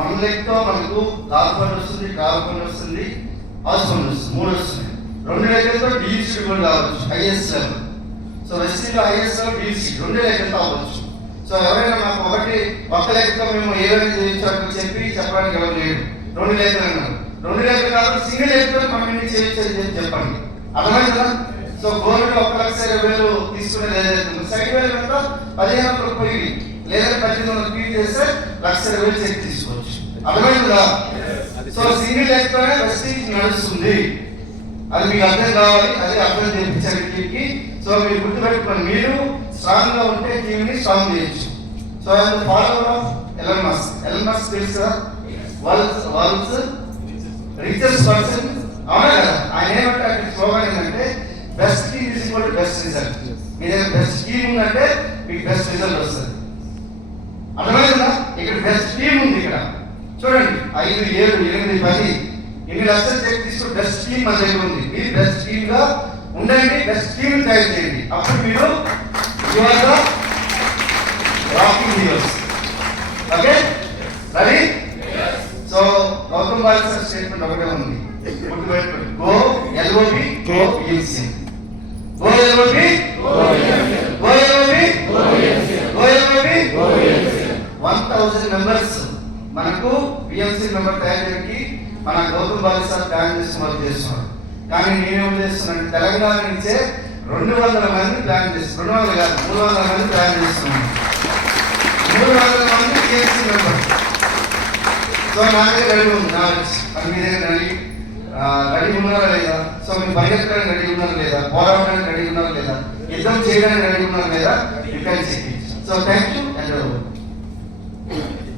One leg తో మనకు call fund వస్తుంది, కాల్ ఫండ్ వస్తుంది, హౌస్ ఫండ్ వస్తుంది, 3 వస్తున్నాయి. 2 లెక్కలతో డీసీ కూడా కావచ్చు, హైయెస్ట్ లెవెల్. సో వెస్టీలో హైయెస్ట్ లెవెల్ డీసీ 2 లెక్కలతో అవ్వచ్చు. సో ఎవరైనా మాకు ఒక్క లెక్కతో మేము ఏమైనా చేయొచ్చు చెప్పి చెప్పడానికి ఎవరు లేడు. 2 లెక్కలు అన్నారు. 2 లెక్కలు కాబట్టి సింగిల్ లెక్కతో మనం ఎన్ని చేయొచ్చు అని చెప్పండి. అర్థమైంది కదా? సో గవర్నమెంట్ 1,20,000 తీసుకునేది ఏదైతే సైడ్ వేలు అంతా 1500 పోయి లేదా 1800 ఫీల్ చేస్తే 1,20,000 చెక్ తీసుకోవచ్చు. అర్థమైంది కదా? సో సింగిల్ లెక్కతోనే వెస్టీజ్ నడుస్తుంది. అది మీకు అర్థం కావాలి, అది అర్థం చేయించాలి టీంకి. సో మీరు గుర్తుపెట్టుకోండి, మీరు స్ట్రాంగ్ గా ఉంటే టీమ్ ని స్ట్రాంగ్ చేయొచ్చు. So follower of Elon Musk తెలుసు కదా, వరల్డ్స్ రిచెస్ట్ పర్సన్. అవునా కదా? ఆయన ఏమంటే స్లోగన్ ఏంటంటే best team is equal to best result. మీ దగ్గర బెస్ట్ టీమ్ ఉందంటే మీకు బెస్ట్ రిజల్ట్ వస్తుంది. అర్థమైందా? ఇక్కడ బెస్ట్ టీమ్ ఉంది. ఇక్కడ చూడండి 5, 7, 8, 10 ఎన్ని లక్షలు చెక్ తీసుకుని బెస్ట్ టీమ్ మన దగ్గర ఉంది. మీరు బెస్ట్ టీమ్ గా ఉండండి, బెస్ట్ టీమ్ తయారు చేయండి. అప్పుడు మీరు rocking heroes. Okay, ready? So Gautam Bali sir statement ఒకటే ఉంది, గుర్తుపెట్టుకోండి. Go LOB go PMC, go LOB go LOB go LOB 1000 members మనకు పిఎంసి మెంబర్ తయారు చేయడానికి మన గౌతమ్ బాలి సార్ ప్లాన్ చేసి వర్క్ చేస్తున్నారు. కానీ నేనేం చేస్తున్నాను, తెలంగాణ నుంచే 200 మంది ప్లాన్ చేస్తున్నాను. 200 కాదు, 300 మంది ప్లాన్ చేస్తున్నాను. 300 మంది పిఎంసి మెంబర్. సో నా దగ్గర రెడీ ఉంది నాలెడ్జ్. మరి మీ దగ్గర రెడీ ఉన్నారా లేదా? సో మీరు పరిగెత్తడానికి రెడీ ఉన్నారా లేదా? పోరాడడానికి రెడీ ఉన్నారా లేదా? యుద్ధం చేయడానికి రెడీ ఉన్నారా లేదా? You can check it. So thank you and